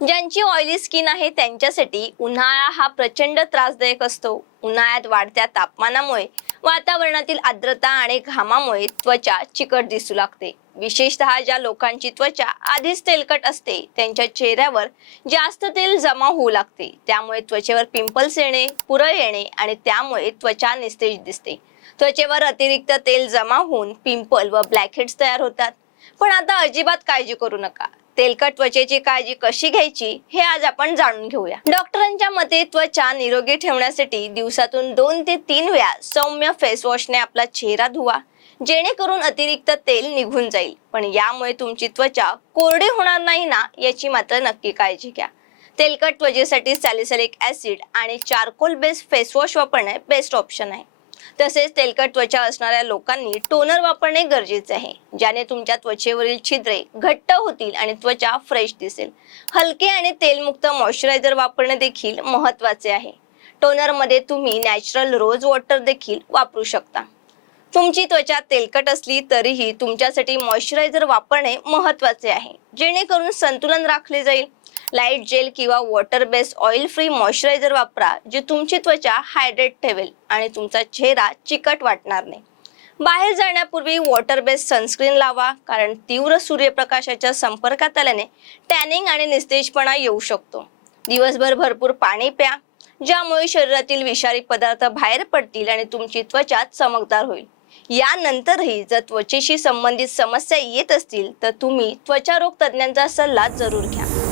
ज्यांची oily skin आहे त्यांच्यासाठी उन्हाळा हा प्रचंड त्रासदायक असतो. उन्हाळ्यात वाढत्या तापमानामुळे वातावरणातील आर्द्रता आणि घामामुळे त्वचा चिकट दिसू लागते. विशेषतः ज्या लोकांची त्वचा आधीच तेलकट असते त्यांच्या चेहऱ्यावर जास्त तेल जमा होऊ लागते. त्यामुळे त्वचेवर पिंपल्स येणे पुरळ येणे आणि त्यामुळे त्वचा निस्तेज दिसते. त्वचेवर अतिरिक्त तेल जमा होऊन पिंपल व ब्लॅकहेड्स तयार होतात. पण आता अजिबात काळजी करू नका. तेलकट त्वचेची काळजी कशी घ्यायची हे आज आपण जाणून घेऊया. डॉक्टरांच्या मते त्वचा निरोगी ठेवण्यासाठी दिवसातून दोन ते तीन वेळा सौम्य फेसवॉशने आपला चेहरा धुवा जेणेकरून अतिरिक्त तेल निघून जाईल. पण यामुळे तुमची त्वचा कोरडी होणार नाही ना याची मात्र नक्की काळजी घ्या. तेलकट त्वचेसाठी सॅलिसलिक ऍसिड आणि चारकोल बेस्ड फेसवॉश वापरणे बेस्ट ऑप्शन आहे. तसेच तेलकट त्वचा असणाऱ्या लोकांनी टोनर वापरणे गरजेचे आहे ज्याने तुमच्या त्वचेवरील छिद्रे घट्ट होतील आणि त्वचा फ्रेश दिसेल. हलके आणि तेलमुक्त मॉइश्चरायझर वापरणे देखील महत्त्वाचे आहे. टोनरमध्ये तुम्ही नॅचरल रोज वॉटर देखील वापरू शकता. तुमची त्वचा तेलकट असली तरीही तुमच्यासाठी मॉइश्चरायझर वापरणे महत्त्वाचे आहे जेणेकरून संतुलन राखले जाईल. लाइट जेल किंवा water based oil free moisturiser वापरा जे तुमची त्वचा हायड्रेट ठेवेल आणि तुमचा चेहरा चिकट वाटणार नाही. बाहेर जाण्यापूर्वी वॉटर बेस्ड सनस्क्रीन लावा कारण तीव्र सूर्यप्रकाशाच्या संपर्कात आल्याने टॅनिंग आणि निस्तेजपणा येऊ शकतो. दिवसभर भरपूर पाणी प्या ज्यामुळे शरीरातील विषारी पदार्थ बाहेर पडतील आणि तुमची त्वचा चमकदार होईल. यानंतरही जर त्वचेशी संबंधित समस्या येत असतील तर तुम्ही त्वचारोग तज्ज्ञांचा सल्ला जरूर घ्या.